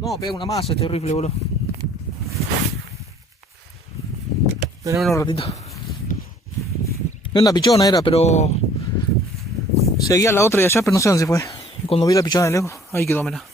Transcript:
No, pega una masa este rifle, boludo. Esperemos un ratito. Una pichona era, pero seguía la otra de allá, pero no sé dónde se fue. Y cuando vi la pichona de lejos, ahí quedó, mirá.